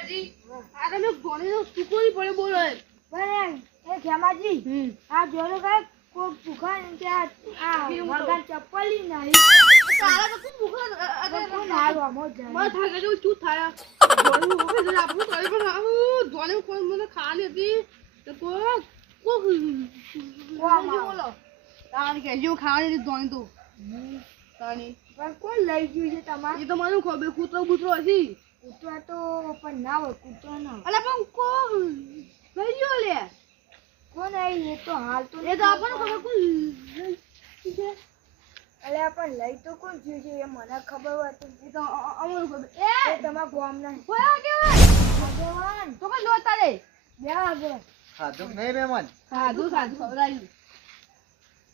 ખેમાજી આ તમે ગોણીનો સુકોરી પડે બોલો પણ એ ખેમાજી આ જોડો કાય કોઈ ભૂખા ને ત્યાં આ વગર ચપ્પલી નહીં તારા તો ખૂબ ભૂખા અગર કોણ હાલવા મોજ માં થાકે જો ચૂ થાયા ગોણી હોકે જો આપણું કરી પણ ગોણી કોઈ મને ખાલી હતી તો કો બોલો તાણી કે જો ખાવાની ગોણી તો તાણી પણ કોણ લઈ ગયું છે તમારે એ તો મને ખબર કૂતરો બૂતરો હશે કૂતરા તો પણ ના હોય કૂતરા ના અલા પણ કો લઈ ગયો લે કોણ આવી એ તો હાલ તો એ તો આપણને ખબર કોણ છે અલે પણ લઈ તો કોણ ગયું છે એ મને ખબર હોય તો એ તો અમારું ખબર એ તમારા ગામ ના કોઈ આગેવાન ભગવાન તો કઈ જોતા રે બે આગળ ખાધું નહીં મહેમાન સાધુ ખવડાયું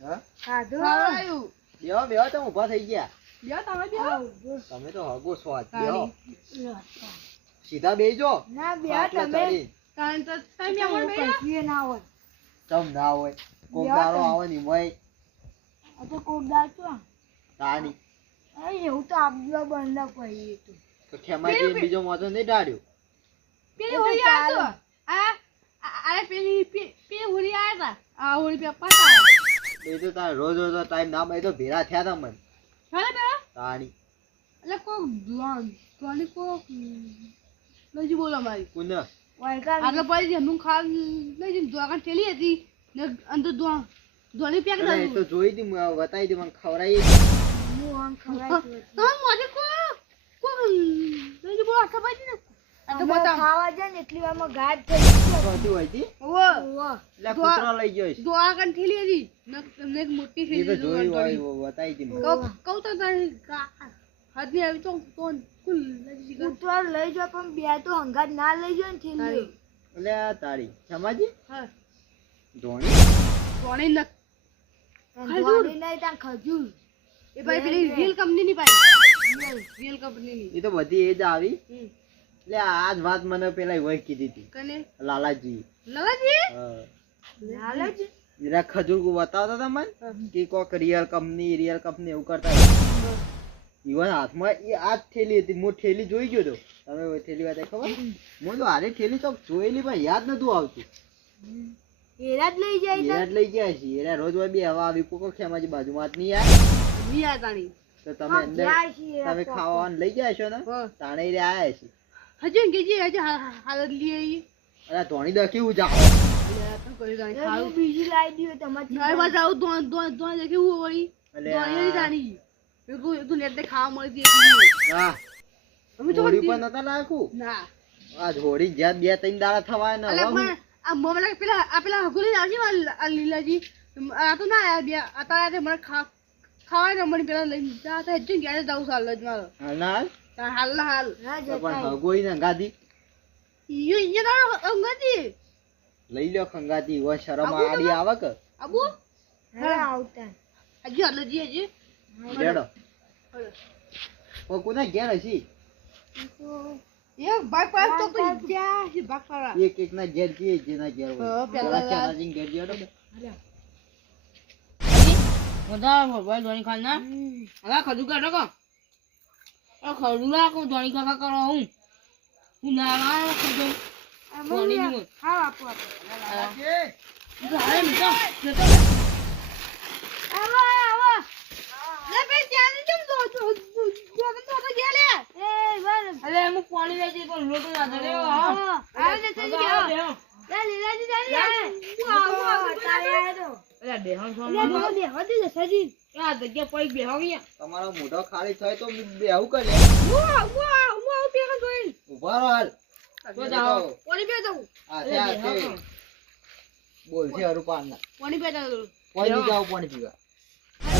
હા ખાધું ખવડાયું બેહો તમે ઊભા થઈ ગયા લ્યો તમે બી તમે તો હગો સ્વાદ બેહો તાણી સીધા બેહજો ના બે પાટલા તમે ચડી. તાણી તો તમે અમર બે કશું ના હોય ચમ ના હોય કોક બેહો દાડો તમે. આવે ની હોય આ તો કોકદાર છો તાણી એવું તો આપલો બંધ પડી તો તો ખેમાજી બીજો મોતો નહીં ડાળ્યો પેલી હોળી આતો અરે પેલી હોળી આયા તા આ હોળી પે પાતા એ તો તાર રોજ રોજ ટાઈમ ના મળે તો ભેરા થયા તા મને ચાલે બે તાણી એટલે કો ધોની કો લઈ બોલો મારી કુન વાયકા આગળ પડી જમનું ખા લઈ જઈને દોકાન ઠેલી હતી ને અંદર ધોની પેક અરે એ તો ના જોઈ દી બતાવી દી મને ખવડાવી હું આમ ખવડાવી તમે મોજે કો લઈ બોલો આખા બાજી ને આ તો બતાવ ખાવા જાય ને એટલી વારમાં ગાયબ થઈ ગઈ હોતી હોય તી ઓ એટલે કૂતરો લઈ ગયો છે દોકાન ઠેલી હતી ને તમને એક મોટી એ તો ઠેલી જોઈ હોય બતાવી દી મને કહું તો તારી હાથની આવી તો કોણ કુલ લઈ ગઈ કૂતરો લઈ જાઓ પણ બે તો હંગાત ના લઈ જાઓ ને થેલી એટલે આ તારી ખેમાજી હા ધોણી કોણે ન ખજૂર નહીં ત્યાં ખજૂર એ ભાઈ પેલી રીલ કંપની ની પાઈ રીલ કંપની ની એ તો બધી એ જ આવી હમ. એટલે આજ વાત મને પેલા વહી કીધી હતી કને લાલાજી લલાજી હા. લાલચ જરા ખજૂર બતાવતા હતા મને કે કોક રિયલ કંપની એવું કરતા ઈવન હાથમાં એ આ જ થેલી હતી હું થેલી જોઈ ગયો તો તમે ઓય થેલી વાત ખબર હું તો હારી થેલી તો જોયેલી પણ યાદ નતું આવતું એરા જ લઈ જાય એરા જ લઈ ગયા છે એરા રોજ બે હવા આવી પોકો ખેમાજી બાજુમાં જ નહીં યાર મિયા તાણી તો તમે અંદર જાય છે એરા તમે તો. ખાવાનું લઈ ગયા છો ને હા તાણે રે આયા છે હજુ કેજી હજુ હાલત લઈ આવી અરે ધોણી દા કેવું જાઓ અલ્યા તો કરી તાણી હું ખાવું બીજી લાવી દીધું તમારી નાઈ બસ આવું દોન દેખી હું વળી અલે દોની તાણી તું નેટ ખાવા મળી હતી હા અમે તો હોળી પણ નતા નાખું ના આ હોળી જ્યાં બે ત્રણ દાડા થવાય ને અલે હવે પણ આ મોમલા પેલા હગુલી આવજી આ લીલાજી આ તો ના આયા બે અત્યારે મને ખાવા ને મને પેલા લઈને જા તો હજુ ઘેર જાઉં સાલ જ મારો હાલ ના હાલ હાલ ના તો જતા પણ હગોઈ ને ગાદી ઈ તારો અંગતી લઈ લ્યો ખંગાતી હોય શરમ આબુ આડી આવે કે અબુ હા આવતા હજુ હાલજી હજી લેડો કોના ઘેર હશી તો એક ભાગ પાસ તો જ્યાં છે ભાગ પાડા એક એક ના ઘેર જઈએ જેના ઘેર હોય હા, પેલા પેલા ચાનાજી ઘેર જઈએ તો બધા મોબાઈલ ધોની ખાલ ના હવે ખજુ કાઢો કો આ ખજુ ના કો ધોની કાકા કરો હું ના ખજુ ધોની નું હા આપો આપો અરે મિતો આવો આવો લે બે ચાલી જમ દો તો ગયા લે એ બસ અરે હું પાણી વેચી પણ લોટો ના ધરે હા આવે છે થઈ ગયો લે લીલાજી ચાલી હું આવું તારે આયો અરે બેહણ છો લે મને બેહવા દે સજી આ જગ્યા પડી બેહો ગયા તમારો મોઢો ખાલી થાય તો બેહું કરે હું પેલા જોઈ ઉભા રહો હાલ તો જાઓ પાણી પે જાઉં આ છે બોલ છે અરુપાન ના પાણી પે જાઉં પાણી જાવ પાણી પીવા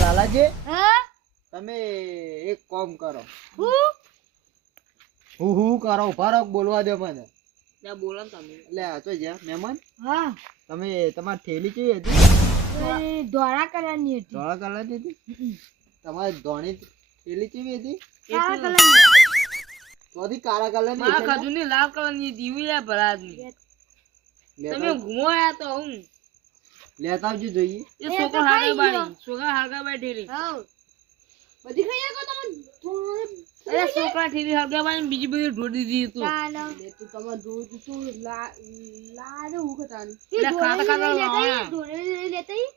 લાલાજી હા તમે એક કામ કરો હું હું કરો ઉભા રહો બોલવા દે મને ત્યાં બોલો ને તમે એટલે આ તો જ્યાં મહેમાન હા તમે તમારી થેલી કેવી હતી એ ધોળા કલરની હતી ધોળા કલરની હતી તમારી ધોણી થેલી કેવી હતી કાળા કલરની તોથી કાળા કલરની મારા છે ને? ખજૂરની લાલ કલરની દીવી લે ભરાજની લેતા તમે ઘુમો આયા તો હું લેતા આવજો જોઈએ એ એ છોકરો તો હાગે ખાઈ બારી છોકરા હાગે બેઠેલી હા બધી ખાઈ શકો તમે અરે છોકરા ઠેલી હળગાવાય ને બીજી બધી ઢોળી દીધી તું તાનો તું તમારે જોયું તું તું લાડે હું કતાની એટલે ખાતા ખાતા લાવા. ઢોળી લેતા ઈ?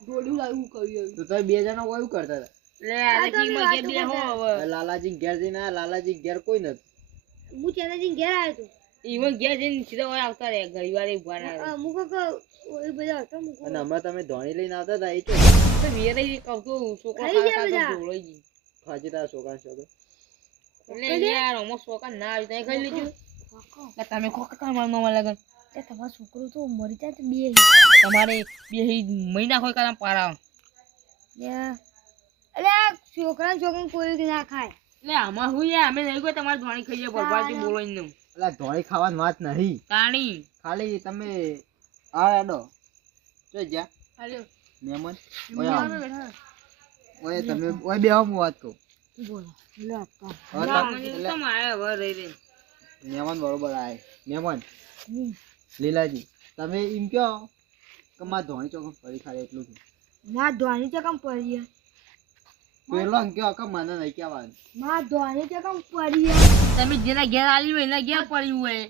ડોડ્યું લાવ્યું હું કર્યું તો તમે બે જણા એવું કરતા હતા લે આને ટીમમાં કે બે હો હવે લાલાજી ઘેર જઈને આયા, લાલાજી ઘેર કોઈ નથી. હું ચેનાજી ઘેર આવ્યો તો ઈવન ગયા જઈને સીધા ઓય આવતા રે ઘડીવારે ઉભા રહે મુકો કો ઓય બધા હતો મુકો અને હમણાં તમે ધોણી લઈને આવતા હતા એ તો તો વેરે ઈ કહું તો છોકરા ખાઈ ખાતા ગયા ખાતા બધા. ઢોળાઈ ગઈ ફાજી તારા છોકરા છોકરા એટલે યાર અમો છોકરા ના આવી તઈ ખાઈ લેજો એટલે તમે ખોખા માર નો લાગે એ તમારો છોકરો તો મરી જાય તો બે તમારે બે મહિના હોય કામ પારા અલે છોકરા કોઈ ના ખાય એટલે આમાં હું યાર અમે નહીં કોઈ તમારે ધોણી ખાઈએ બરબાદી બોલો ને એટલે ધોણી ખાવાની વાત નહીં, તાણી ખાલી તમે આ આડો તો જા હાલ્યો મહેમાન ઓય આવો. ઓય તમે ઓય બે હું વાત કહું. બોલો લે આપતા હવે તમે- એટલે તમે આયા વર રહી રે મહેમાન બરોબર આય મહેમાન લીલાજી તમે એમ કહો કે માર ધોણી ચોકમ ફરી ખાય એટલું જ. માં ધોની ચકમ પડી પેલો એમ કહો કે મને નહીં કહેવાનું. માં ધોની ચકમ પડી તમે જેના ઘેર આલી હોય એના ઘેર પડ્યું હોય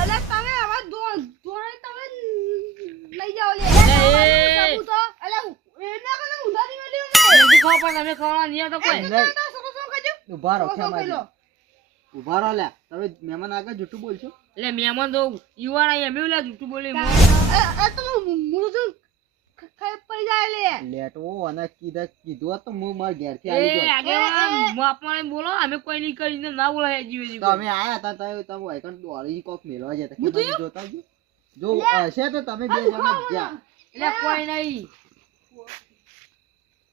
અલે તમે હવે ધોરણ તમે લઈ જાઓ લે એટલે તો અલે એના કને ઉધારી મેલ્યું જલ્દી ખાઓ પણ તમે ખાવા નહીં તો કોઈ નહીં તો સકો સકો કજો ઉભા રહો સકો ખેમાજી. પેલો ઉભા રહો લ્યા તમે મહેમાન આગળ જૂઠું બોલશો. એટલે મહેમાન તો યુવાના એમ એવું લે જૂઠું બોલે એ તમે મુરુ ખાઈ પડી જાય લે લેટવો અને કીધું હોત તો હું મારા ઘેરથી આવી એ જાત. આગળ માપવાને બોલો અમે કોઈ નહીં કરીને ના બોલાય જીવે તો અમે આયા હતા તમે વાયકણ દોડી કોક મેળવા જતા ખેમાજી જોતા જો જો હશે તો તમે બે જણા જા એટલે કોઈ નહીં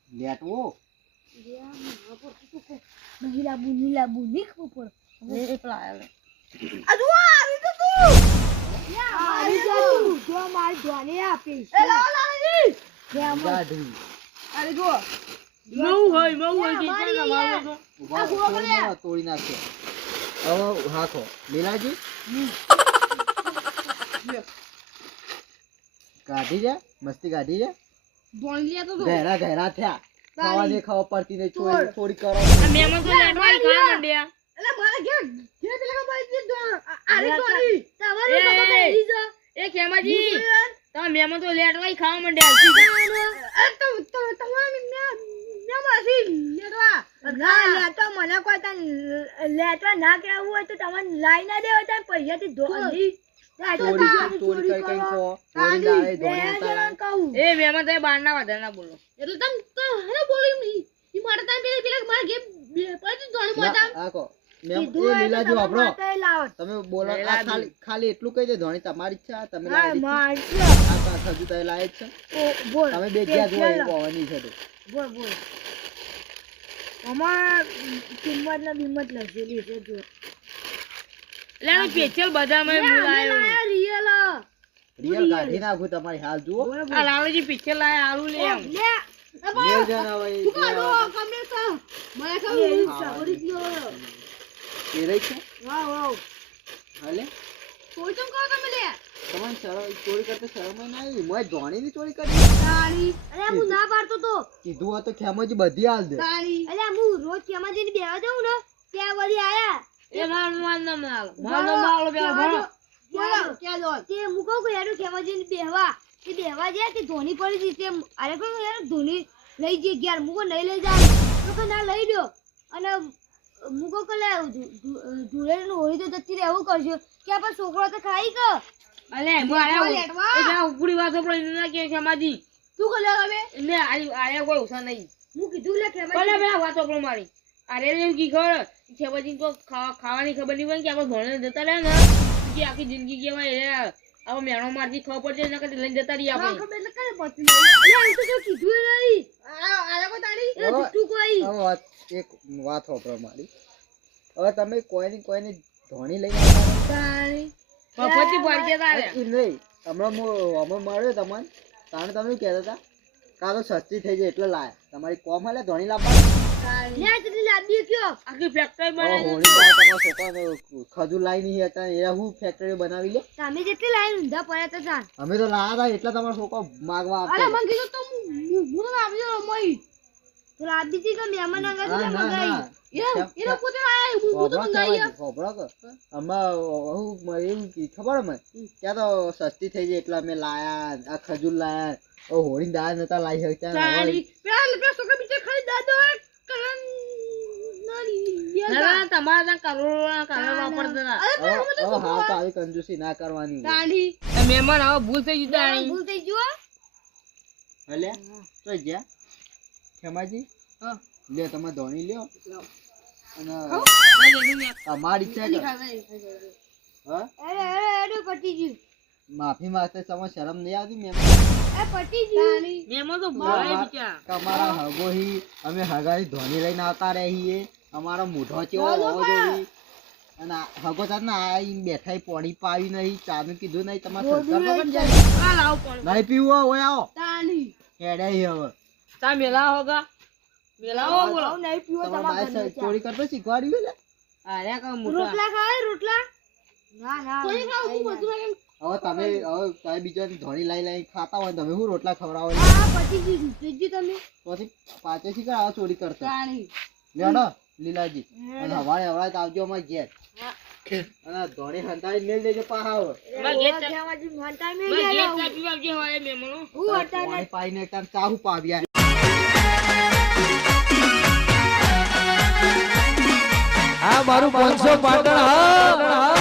લેટવો નહીં લાબુ ની ખબર એકલા આવે આજુ આવી તો તું આવી જા તું જો મારી ધોની આપી એ લાલાજી ગાઢી. અરે જો મઉ હોય કે મારો તો ઉભા રહો, તોડી નાખશે. હવે હાખો લીલાજી કાઢી જા મસ્તી કાઢી જા. ધોણી લે તો ઘેરા ઘેરા થયા ખાવા દે ખાવા પડતી ને ચોરી ચોરી કરો. આ મહેમાન તો લેટવા ખાવા માંડ્યા અલે મારા ઘેર પેલા બાઈ દે આરે ધોણી તમારી બાબા બેહી જા એ ખેમાજી તમે મહેમાન તો લેટવા ખાવા માંડ્યા તમારે મેં માસી લેવા ના લેતો મને કોઈ તન લેતો ના કેવું હોય તો તમને લાઈ ના દેવો તન પૈસાથી ધોની ચોરી ચોરી કરી કઈ ખો ચોરી લાવે ધોણી ઉતારે. કહું એ મહેમાન તો બાર ના વધારે ના બોલો એટલે તમ તો હેને બોલી ઈ મારે તમ પેલા મારા ઘેર પછી ધોણી મોટા હાખો મેમ એ લીલાજી વાપરો લાવો તમે બોલો આ લીલાજી. ખાલી એટલું કહી દે ધોણી તમારી ઈચ્છા તમે હા લાવી દીધી. માર આ તો હજુ તો લાયક છે બોલ તમે બે ગયા જોવા એ હોવાની છે તો. બોલ અમાર કિંમત ના બિંમત લખેલી છે જો એટલે આ સ્પેશિયલ બજારમાં બોલાયો રિયલ રિયલ કાઢી નાખું તમારી હાલ જુઓ. આ લાલજી પિક્ચર લાયા આલુ લે એમ લે જણ હવે એ કાઢો જે કમને તો મને એ કહું સાગરી ગયો એ રહી છે વાહ વાહ હાલે કોઈ તો કહો તમે લે તમારે શરમ ચોરી કરતા શરમ ય ના આવી. મોય ધોણીની ચોરી કરી તાળી અરે હું ના પાડતો તો કીધું હોત તો ખેમાજી બધી હાલ દે. તાળી અરે હું રોજ કેમાં જઈને બેવા જાઉં ને ત્યાં વળી આયા એ મારું નામ ના આલો મારું નામ આલો પેલા ભણો બોલો ક્યાં જો તે હું કહું કે યાર કેમાં જઈને બેહવા તે બેહવા જાય તે ધોની પડી હતી તે અરે કહું યાર ધોની લઈ જઈ ગયા મુકો નહીં લઈ જાવ તો કે ના લઈ દો અને મુકો કે લે ધુળેનું હોળી તો જતી રહે એવું કરજો કે આપણે છોકરો તો ખાઈ કે અલે આયા ઉપડી વાતો પડી ના કે ખેમાજી તું કે લે હવે એટલે આયા કોઈ ઉસા નહીં હું કીધું લે ભલે કેમાં પેલા વાતો પડી મારી અરે એમ કી ખબર ખેમાજી તો ખાવાની ખબર નહીં હોય કે આપણે ભણે જતા રહ્યા ને કે આખી જિંદગી કેવાય હવે મેણો મારથી ખબર પડશે એના કરતા લઈને જતા રહીએ આપણે ખબર એટલે કઈ પડતી નહીં અરે હું તો કીધું નહીં આરે કોઈ તાળી એ જુઠ્ઠું કોઈ હવે વાત એક વાત હોપરો મારી. હવે તમે કોઈની ધોણી લઈને આવતા તાળી મફતી પડશે તારે નથી. નહીં હમણાં મળ્યો તમને તાણે તમે કહેતા હતા કાં તો સસ્તી થઈ જાય એટલે લાયા તમારી કોમ હાલે ધોણી લાવવાની. તાળી લે તેની લાદી કયો આખી ફેક્ટરી હવે બનાવી હોળી જાય તમારા છોકરાને ખજૂર લાવી નહીં હતા એ હું ફેક્ટરી બનાવી લે. તમે જેટલી લાઈન ઊંધા પડ્યા તો ચાલ અમે તો લાયા હતા એટલે તમારા છોકરા માગવા અરે આપતા મને કીધું તો હું તો આપી દઉં મય તો લાદી થી કે મહેમાન હતા. આગળ ના ના ના એ પોતે આયા હોભળો કહેવાય, હોભળો કે આમાં હું એવું ખબર અમે ત્યાં તો સસ્તી થઈ જાય એટલે અમે લાયા આ ખજૂર લાયા હોળી દાળ નતા લાવી શકતા ને હવે પેલા છોકરા બીજે ખાલી દાદો કલન ના તમારા ત્યાં કરોડ વાપરતા હવે હા તો આવી કંજૂસી ના કરવાની હોય. તાણી મહેમાન હવે ભૂલ થઈ જતા ભૂલ થઈ ગયો અલ્યા તો જ્યાં ખેમાજી હા. લ્યો તમે ધોણી લ્યો અને અમારી ઈચ્છા કે હા અરે અરે અરે પટી ગયું માફી માંગતે તમે શરમ નહીં આવતી મેમ એ પટી ગયું મહેમાન તો ભૂલાય બિચારા. તમારા હગોહી અમે હગાઈ ધોની લઈને આવતા રહીએ અમારો મોઢો ચેવો હોવો જોઈએ અને હગો તાર ના આઈને બેઠા પોણી પાવી નહીં ચાનું કીધું નહીં તમારે સંસ્કાર તો કેમ જાય? આ લાવો પણ નહીં પીવું હોય આવો તાણી હેડે હવે તા મેલા હોગા મેલાવો બોલો આવું નહીં પીવો તમારા તમારા બાએ ઘરનું ચા. ચોરી કરતો શીખવાડ્યું એટલે આર્યા કા મોટા રોટલા ખાય રોટલા ના ના કોઈ ખાવ તું બધું એમ હવે તમે બીજાની ધોણી લાઈ ખાતા હોય ને તમે શું રોટલા ખવડાવો આ પટી ગયું જોઈજો તમે પછી પાછે શીખર આવા ચોરી કરતા તાણી લેડો લીલાજી અને હવારે હવારે આવજો અમારે ઘેર અને ધોણી હંતાડી મેલ દેજો પાહા હવે માં ગેટ ચા- ખેમાજી મોટા મે માં ગયા ગેટ ચા પીવા આવજે હવે મહેમાનો. હું હતા પાણી પાઈને એકદમ ચાહુ પાવ્યા આ મારું 500 પાટણ હા